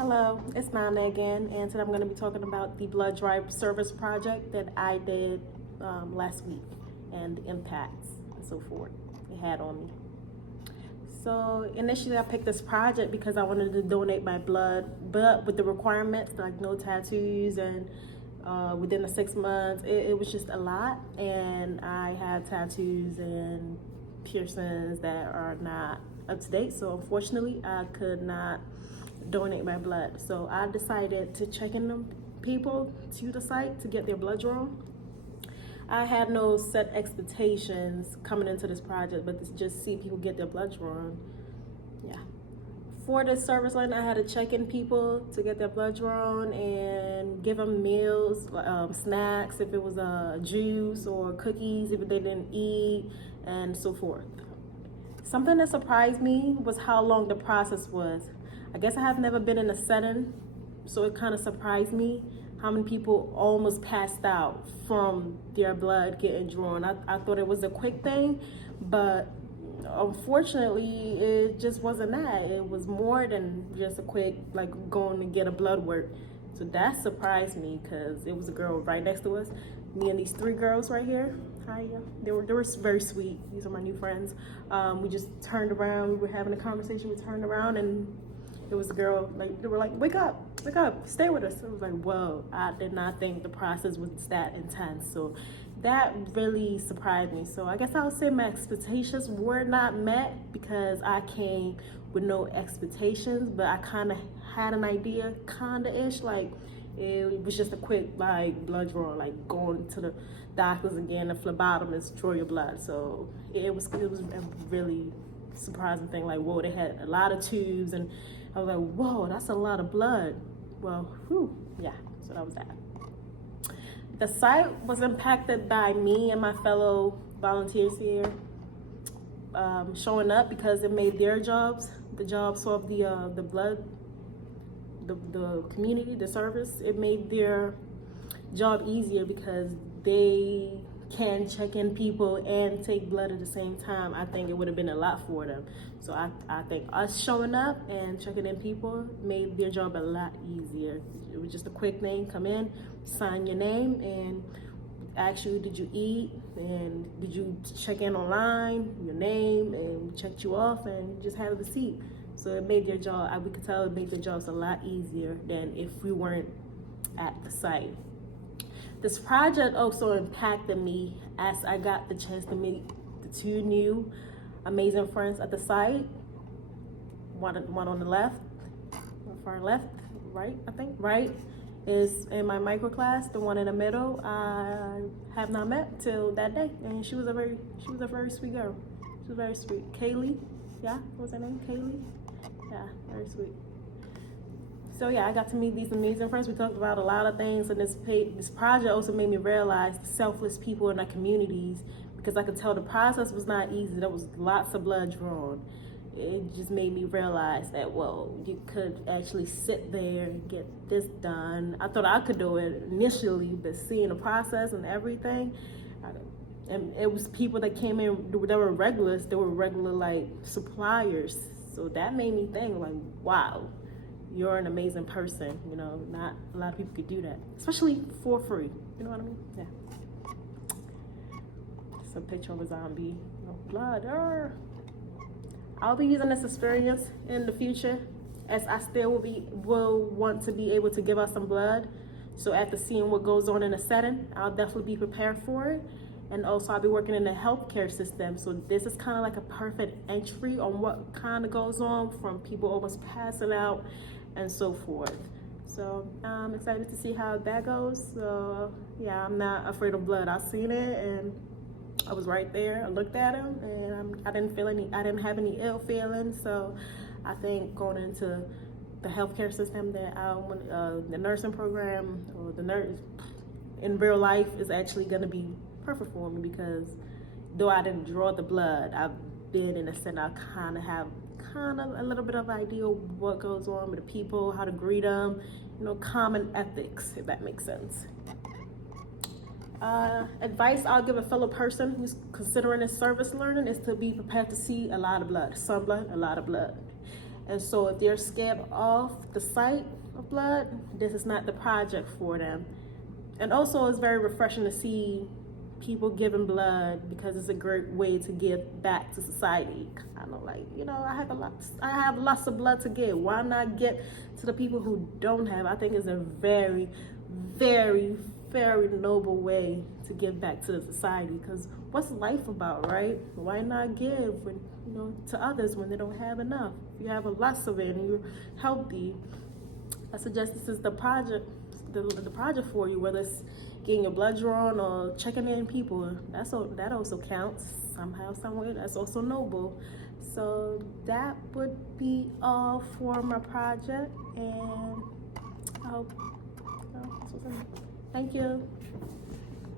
Hello, it's Nana again, and today I'm going to be talking about the blood drive service project that I did last week and the impacts and so forth it had on me. So initially I picked this project because I wanted to donate my blood, but with the requirements like no tattoos and within the 6 months, it was just a lot, and I had tattoos and piercings that are not up to date, so unfortunately I could not donate my blood. So I decided to check in them people to the site to get their blood drawn. I had no set expectations coming into this project, but to just see people get their blood drawn. Yeah. For this service line, I had to check in people to get their blood drawn and give them meals, snacks, if it was juice or cookies, if they didn't eat, and so forth. Something that surprised me was how long the process was. I guess I have never been in a setting, so it kind of surprised me how many people almost passed out from their blood getting drawn. I thought it was a quick thing, but unfortunately it just wasn't that. It was more than just a quick, like, going to get a blood work. So that surprised me because it was a girl right next to us. Me and these 3 girls right here. Hi, yeah. They were very sweet. These are my new friends. We just turned around. We were having a conversation. We turned around and it was a girl, like, they were like, wake up, stay with us. I was like, whoa, I did not think the process was that intense. So that really surprised me. So I guess I would say my expectations were not met because I came with no expectations, but I kind of had an idea, kind of-ish, like it was just a quick, like, blood draw, like going to the doctors again, the phlebotomist draw your blood. So it was a really surprising thing, like, whoa, they had a lot of tubes, and I was like, whoa, that's a lot of blood. Well, whew, yeah, so that was that. The site was impacted by me and my fellow volunteers here showing up because it made their jobs, the jobs of the blood, the community, the service, it made their job easier because they can check in people and take blood at the same time. I think it would have been a lot for them. So I think us showing up and checking in people made their job a lot easier. It was just a quick thing, come in, sign your name, and ask you, did you eat, and did you check in online, your name, and we checked you off, and you just had a receipt. So it made their job, we could tell it made their jobs a lot easier than if we weren't at the site. This project also impacted me as I got the chance to meet the 2 new amazing friends at the site. One on the left, far left, right, I think, right, is in my micro class. The one in the middle, I have not met till that day, and she was a very sweet girl. She was very sweet. Kaylee, yeah, what was her name? Kaylee, yeah, very sweet. So yeah, I got to meet these amazing friends. We talked about a lot of things, and this project also made me realize the selfless people in our communities, because I could tell the process was not easy. There was lots of blood drawn. It just made me realize that, well, you could actually sit there and get this done. I thought I could do it initially, but seeing the process and everything, and it was people that came in, they were regulars, like suppliers. So that made me think, like, wow, you're an amazing person. You know, not a lot of people could do that, especially for free. You know what I mean? Yeah. It's a picture of a zombie. No blood. I'll be using this experience in the future, as I still will want to be able to give out some blood. So after seeing what goes on in a setting, I'll definitely be prepared for it. And also, I'll be working in the healthcare system. So this is kind of like a perfect entry on what kind of goes on, from people almost passing out and so forth. So I'm excited to see how that goes. So yeah, I'm not afraid of blood. I've seen it, and I was right there. I looked at him, and I didn't have any ill feelings. So I think going into the healthcare system, that the nursing program, or the nurse in real life, is actually going to be perfect for me, because though I didn't draw the blood, I've been in a center. I kind of have a little bit of idea what goes on with the people, how to greet them, you know, common ethics, if that makes sense. Advice I'll give a fellow person who's considering this service learning is to be prepared to see a lot of blood, some blood, a lot of blood. And so if they're scared off the sight of blood, this is not the project for them. And also it's very refreshing to see people giving blood, because it's a great way to give back to society. Kind of like, I have lots of blood to give. Why not get to the people who don't have? I think it's a very, very, very noble way to give back to the society, because what's life about, right? Why not give when, to others when they don't have enough? If you have a lots of it and you're healthy, I suggest this is the project, the project for you, whether it's getting your blood drawn or checking in people. That also counts somehow, somewhere. That's also noble. So that would be all for my project, and I hope, thank you.